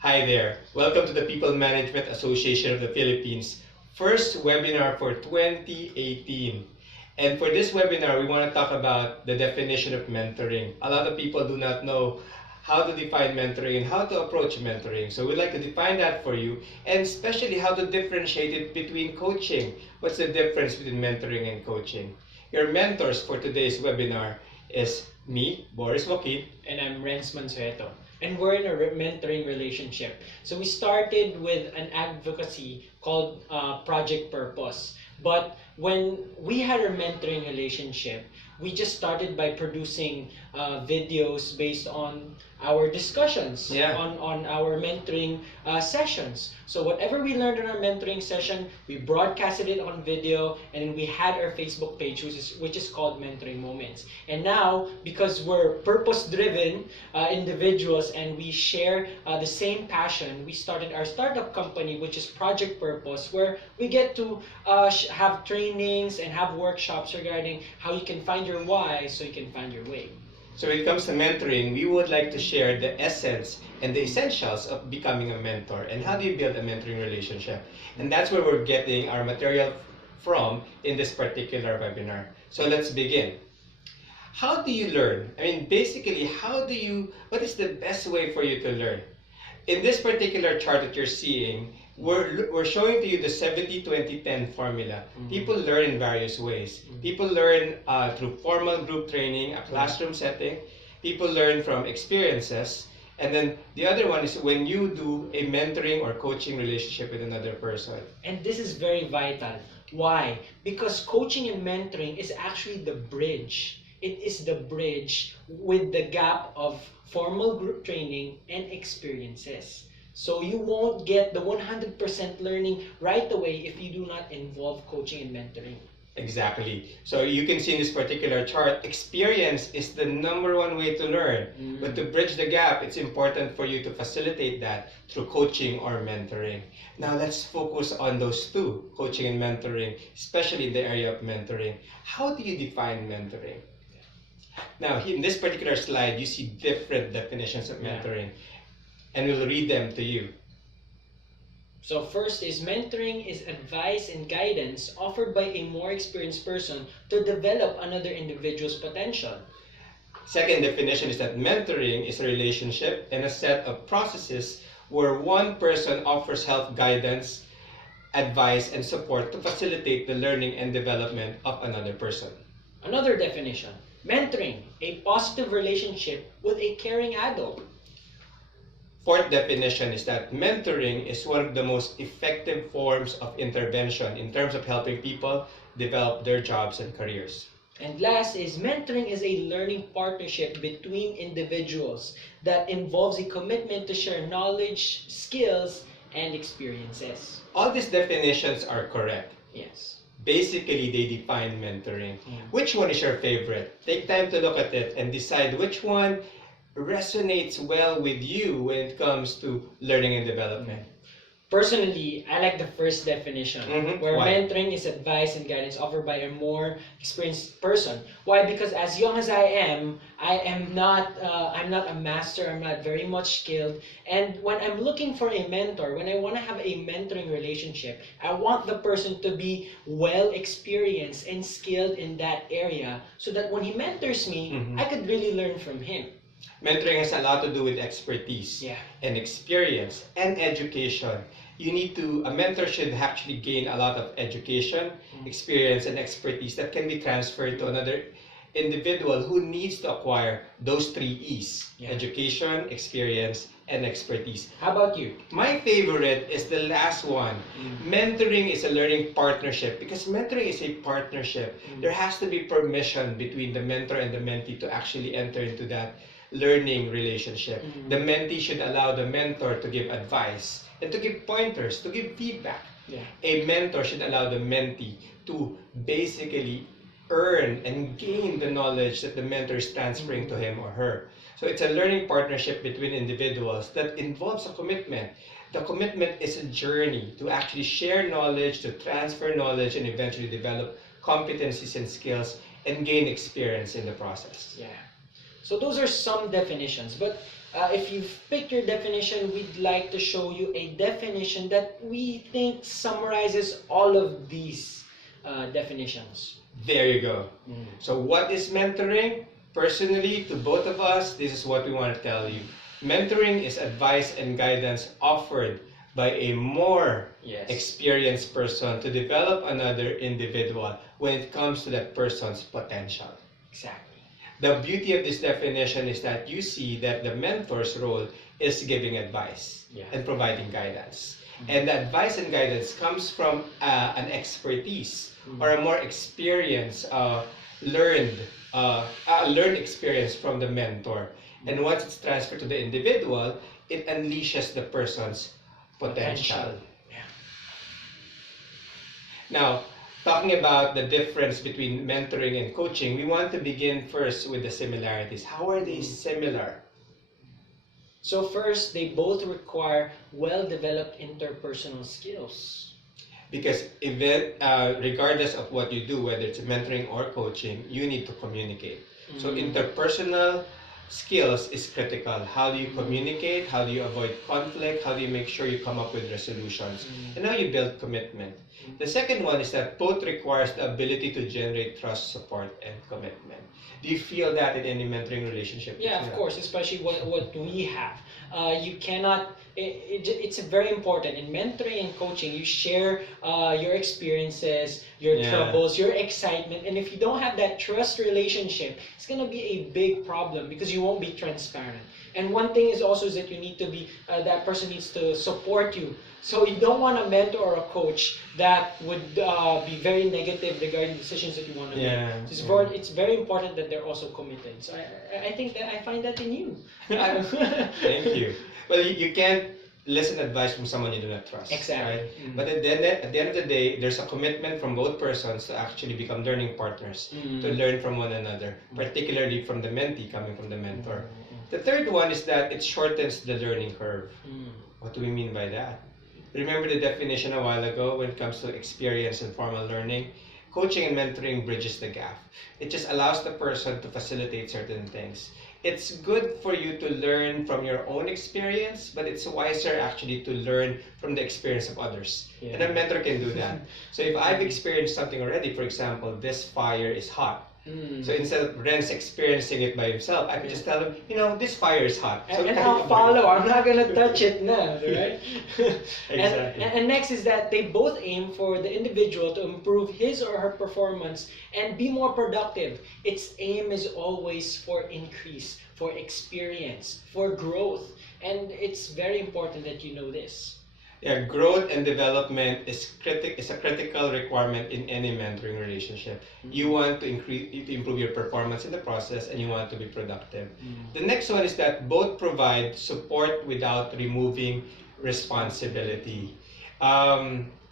Hi there. Welcome to the People Management Association of the Philippines first webinar for 2018. And for this webinar, we want to talk about the definition of mentoring. A lot of people do not know how to define mentoring and how to approach mentoring. So we'd like to define that for you, and especially how to differentiate it between coaching. What's the difference between mentoring and coaching? Your mentors for today's webinar is me, Boris Joaquin. And I'm Renz Mansueto. And we're in a mentoring relationship. So we started with an advocacy called Project Purpose. But when we had our mentoring relationship, we just started by producing videos based on our discussions on our mentoring sessions. So whatever we learned in our mentoring session, we broadcasted it on video, and then we had our Facebook page, which is called Mentoring Moments. And now, because we're purpose-driven individuals and we share the same passion, we started our startup company, which is Project Purpose, where we get to have trainings and have workshops regarding how you can find your why so you can find your way. So when it comes to mentoring, we would like to share the essence and the essentials of becoming a mentor and how do you build a mentoring relationship. And that's where we're getting our material from in this particular webinar. So let's begin. How do you learn? I mean, basically, what is the best way for you to learn? In this particular chart that you're seeing, we're showing to you the 70-20-10 formula. People learn in various ways. People learn through formal group training, a classroom setting. People learn from experiences. And then the other one is when you do a mentoring or coaching relationship with another person. And this is very vital. Why? Because coaching and mentoring is actually the bridge. It is the bridge with the gap of formal group training and experiences. So you won't get the 100% learning right away if you do not involve coaching and mentoring. Exactly. So you can see in this particular chart, experience is the #1 way to learn. But to bridge the gap, it's important for you to facilitate that through coaching or mentoring. Now let's focus on those two, coaching and mentoring, especially in the area of mentoring. How do you define mentoring? Now, in this particular slide, you see different definitions of mentoring, and we'll read them to you. So first is mentoring is advice and guidance offered by a more experienced person to develop another individual's potential. Second definition is that mentoring is a relationship and a set of processes where one person offers help, guidance, advice, and support to facilitate the learning and development of another person. Another definition, mentoring, a positive relationship with a caring adult. Fourth definition is that mentoring is one of the most effective forms of intervention in terms of helping people develop their jobs and careers. And last is mentoring is a learning partnership between individuals that involves a commitment to share knowledge, skills, and experiences. All these definitions are correct. Yes. Basically, they define mentoring. Which one is your favorite? Take time to look at it and decide which one resonates well with you when it comes to learning and development. Personally, I like the first definition, where Why? mentoring is advice and guidance offered by a more experienced person. Why? Because as young as I am not a master. I'm not very much skilled. And when I'm looking for a mentor, when I want to have a mentoring relationship, I want the person to be well experienced and skilled in that area, so that when he mentors me, I could really learn from him. Mentoring has a lot to do with expertise and experience and education. A mentor should actually gain a lot of education, experience, and expertise that can be transferred to another individual who needs to acquire those 3 E's: education, experience, and expertise. How about you? My favorite is the last one. Mentoring is a learning partnership, because mentoring is a partnership. There has to be permission between the mentor and the mentee to actually enter into that learning relationship. The mentee should allow the mentor to give advice and to give pointers, to give feedback. A mentor should allow the mentee to basically earn and gain the knowledge that the mentor is transferring to him or her. So it's a learning partnership between individuals that involves a commitment. The commitment is a journey to actually share knowledge, to transfer knowledge, and eventually develop competencies and skills and gain experience in the process. So those are some definitions, but If you've picked your definition, we'd like to show you a definition that we think summarizes all of these definitions. There you go. Mm. So what is mentoring? Personally, to both of us, this is what we want to tell you. Mentoring is advice and guidance offered by a more Yes. experienced person to develop another individual when it comes to that person's potential. Exactly. The beauty of this definition is that you see that the mentor's role is giving advice Yeah. and providing guidance. And the advice and guidance comes from an expertise or a more experience, learned experience from the mentor. And once it's transferred to the individual, it unleashes the person's potential. Yeah. Now, talking about the difference between mentoring and coaching, we want to begin first with the similarities. How are they similar? So first, they both require well-developed interpersonal skills. Because regardless of what you do, whether it's mentoring or coaching, you need to communicate. So interpersonal skills is critical. How do you communicate? How do you avoid conflict? How do you make sure you come up with resolutions? And how you build commitment. The second one is that both requires the ability to generate trust, support, and commitment. Do you feel that in any mentoring relationship? Yeah, of course, especially what we have. You cannot, it's very important. In mentoring and coaching, you share your experiences, your troubles, your excitement. And if you don't have that trust relationship, it's going to be a big problem because you won't be transparent. And one thing is also is that you need to be, that person needs to support you. So you don't want a mentor or a coach that would be very negative regarding decisions that you want to make. So it's very important that they're also committed. So I think that I find that in you. Thank you. Well, you can't listen advice from someone you do not trust. Exactly. Right? But at the end of the day, there's a commitment from both persons to actually become learning partners, to learn from one another, particularly from the mentee coming from the mentor. The third one is that it shortens the learning curve. What do we mean by that? Remember the definition a while ago when it comes to experience and formal learning? Coaching and mentoring bridges the gap. It just allows the person to facilitate certain things. It's good for you to learn from your own experience, but it's wiser actually to learn from the experience of others. And a mentor can do that. So if I've experienced something already, for example, this fire is hot. So instead of Renz experiencing it by himself, I could just tell him, this fire is hot. So And I'll follow. I'm not gonna touch it now, right? Exactly. And next is that they both aim for the individual to improve his or her performance and be more productive. Its aim is always for increase, for experience, for growth. And it's very important that you know this. Yeah, growth and development is a critical requirement in any mentoring relationship. You want to improve your performance in the process, and you want to be productive. The next one is that both provide support without removing responsibility.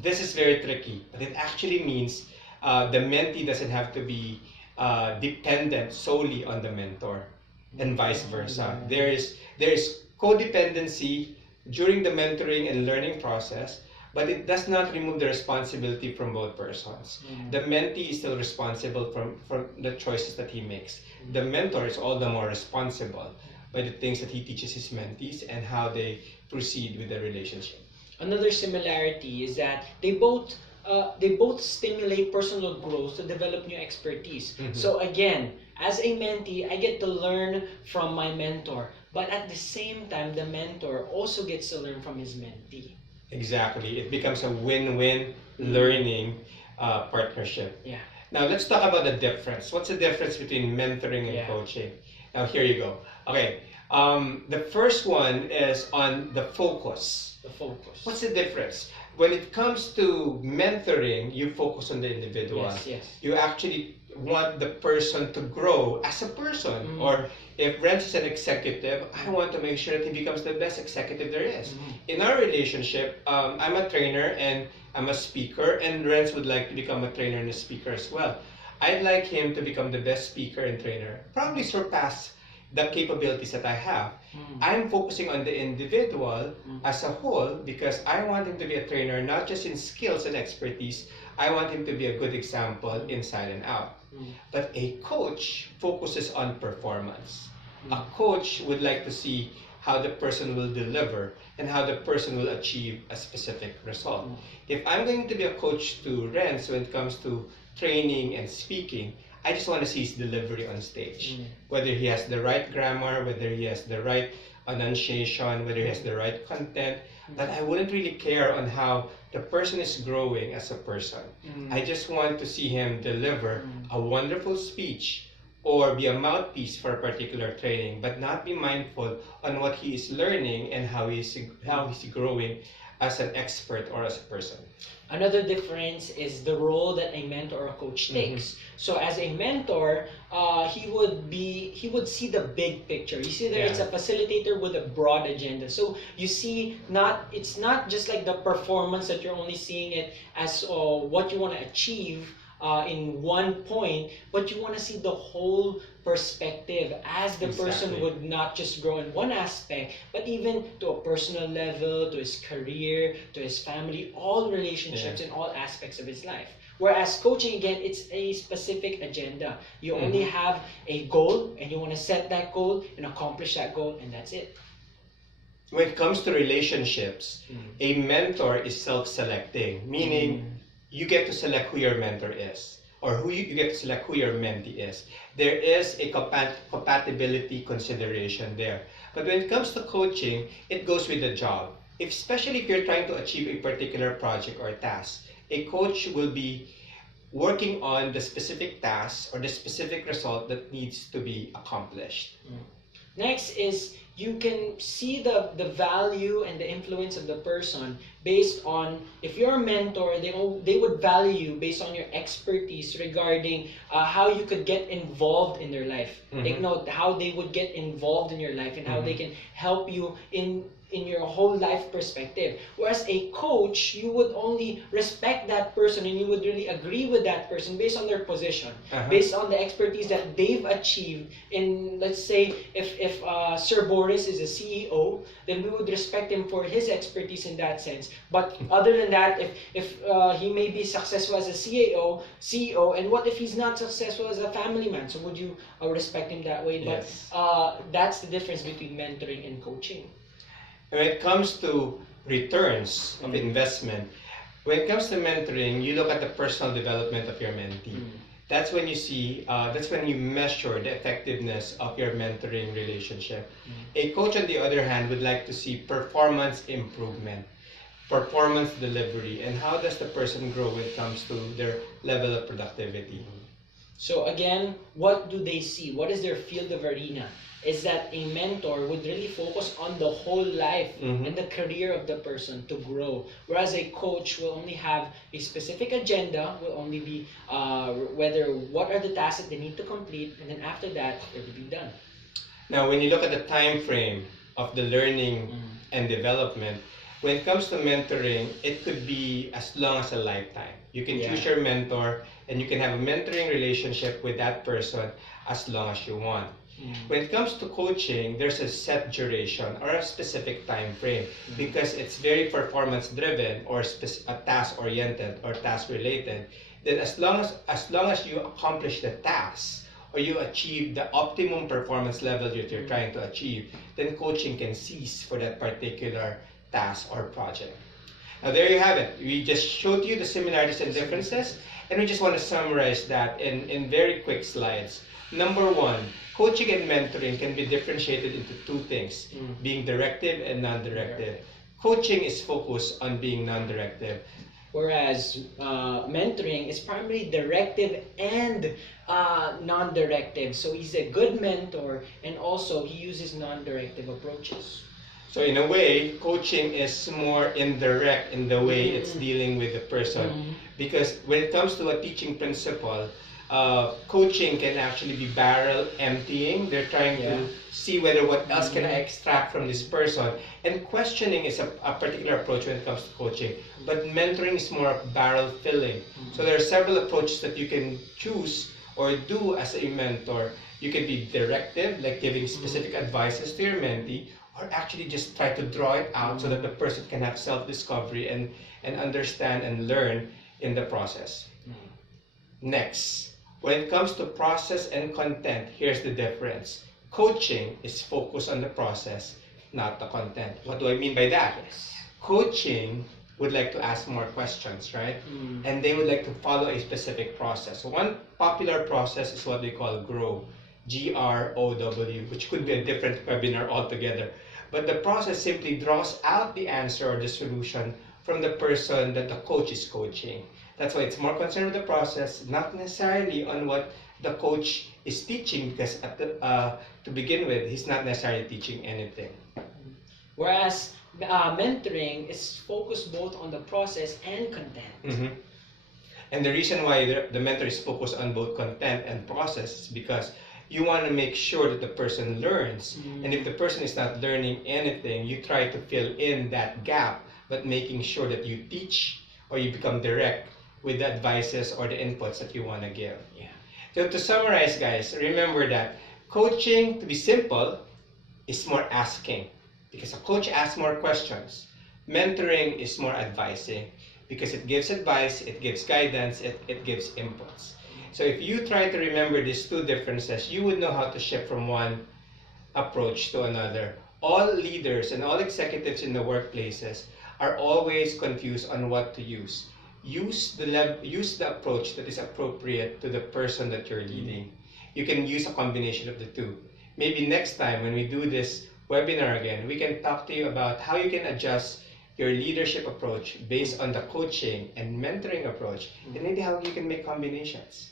This is very tricky, but it actually means the mentee doesn't have to be dependent solely on the mentor, and vice versa. There is codependency during the mentoring and learning process, but it does not remove the responsibility from both persons. The mentee is still responsible for the choices that he makes. The mentor is all the more responsible by the things that he teaches his mentees and how they proceed with the relationship. Another similarity is that they both stimulate personal growth to develop new expertise. So again, as a mentee, I get to learn from my mentor, but at the same time, the mentor also gets to learn from his mentee. Exactly. It becomes a win-win learning partnership. Yeah. Now let's talk about the difference. What's the difference between mentoring and coaching? Now here you go. Okay. The first one is on the focus. The focus. What's the difference? When it comes to mentoring, you focus on the individual. Yes. You actually want the person to grow as a person. Or if Renz is an executive, I want to make sure that he becomes the best executive there is. In our relationship, I'm a trainer and I'm a speaker, and Renz would like to become a trainer and a speaker as well. I'd like him to become the best speaker and trainer, probably surpass the capabilities that I have. I'm focusing on the individual as a whole because I want him to be a trainer not just in skills and expertise. I want him to be a good example inside and out. But a coach focuses on performance. A coach would like to see how the person will deliver and how the person will achieve a specific result. If I'm going to be a coach to Renz when it comes to training and speaking, I just want to see his delivery on stage. Whether he has the right grammar, whether he has the right enunciation, whether he has the right content, but I wouldn't really care on how the person is growing as a person. I just want to see him deliver a wonderful speech or be a mouthpiece for a particular training, but not be mindful on what he is learning and how he's growing as an expert or as a person. Another difference is the role that a mentor or a coach takes. So as a mentor, he would see the big picture. You see there, it's a facilitator with a broad agenda. So you see, it's not just like the performance that you're only seeing it as what you want to achieve in one point, but you want to see the whole perspective as the person would not just grow in one aspect, but even to a personal level, to his career, to his family, all relationships and all aspects of his life. Whereas coaching, again, it's a specific agenda. You only have a goal and you want to set that goal and accomplish that goal, and that's it. When it comes to relationships, a mentor is self-selecting, meaning you get to select who your mentor is, or you get to select who your mentee is. There is a compatibility consideration there. But when it comes to coaching, it goes with the job. Especially if you're trying to achieve a particular project or task, a coach will be working on the specific task or the specific result that needs to be accomplished. Next is you can see the value and the influence of the person based on, if you're a mentor, they would value you based on your expertise regarding how you could get involved in their life. Like, how they would get involved in your life and how they can help you in your whole life perspective. Whereas a coach, you would only respect that person and you would really agree with that person based on their position, based on the expertise that they've achieved. In, let's say, if Sir Boris is a CEO, then we would respect him for his expertise in that sense. But other than that, if he may be successful as a CEO, and what if he's not successful as a family man? So would you respect him that way? Yes. But that's the difference between mentoring and coaching. When it comes to returns of investment, when it comes to mentoring, you look at the personal development of your mentee. That's when you see, that's when you measure the effectiveness of your mentoring relationship. A coach, on the other hand, would like to see performance improvement, performance delivery, and how does the person grow when it comes to their level of productivity. So again, what do they see? What is their field of arena? Is that a mentor would really focus on the whole life and the career of the person to grow, whereas a coach will only have a specific agenda, will only be what are the tasks that they need to complete, and then after that, it will be done. Now, when you look at the time frame of the learning and development, when it comes to mentoring, it could be as long as a lifetime. You can choose your mentor and you can have a mentoring relationship with that person as long as you want. When it comes to coaching, there's a set duration or a specific time frame because it's very performance driven or task oriented or task related. Then as long as you accomplish the task or you achieve the optimum performance level that you're trying to achieve, then coaching can cease for that particular task or project. Now there you have it. We just showed you the similarities and differences, and we just want to summarize that in very quick slides. Number one, coaching and mentoring can be differentiated into two things, being directive and non-directive. Coaching is focused on being non-directive. Whereas mentoring is primarily directive and non-directive. So he's a good mentor, and also he uses non-directive approaches. So in a way, coaching is more indirect in the way it's dealing with the person. Because when it comes to a teaching principle, coaching can actually be barrel emptying. They're trying to see whether what else can I extract from this person. And questioning is a particular approach when it comes to coaching. But mentoring is more of barrel filling. So there are several approaches that you can choose or do as a mentor. You can be directive, like giving specific advices to your mentee, or actually just try to draw it out so that the person can have self-discovery and understand and learn in the process. Next, when it comes to process and content, here's the difference. Coaching is focused on the process, not the content. What do I mean by that? Yes. Coaching would like to ask more questions, right? Mm. And they would like to follow a specific process. One popular process is what they call GROW, GROW, which could be a different webinar altogether. But the process simply draws out the answer or the solution from the person that the coach is coaching. That's why it's more concerned with the process, not necessarily on what the coach is teaching, because to begin with, he's not necessarily teaching anything. Whereas mentoring is focused both on the process and content. Mm-hmm. And the reason why the mentor is focused on both content and process is because you want to make sure that the person learns. And if the person is not learning anything, you try to fill in that gap, but making sure that you teach or you become direct with the advices or the inputs that you want to give. Yeah. So to summarize, guys, remember that coaching, to be simple, is more asking, because a coach asks more questions. Mentoring is more advising, because it gives advice, it gives guidance, it gives inputs. So if you try to remember these two differences, you would know how to shift from one approach to another. All leaders and all executives in the workplaces are always confused on what to use. Use the approach that is appropriate to the person that you're leading. You can use a combination of the two. Maybe next time when we do this webinar again, we can talk to you about how you can adjust your leadership approach based on the coaching and mentoring approach, and maybe how you can make combinations.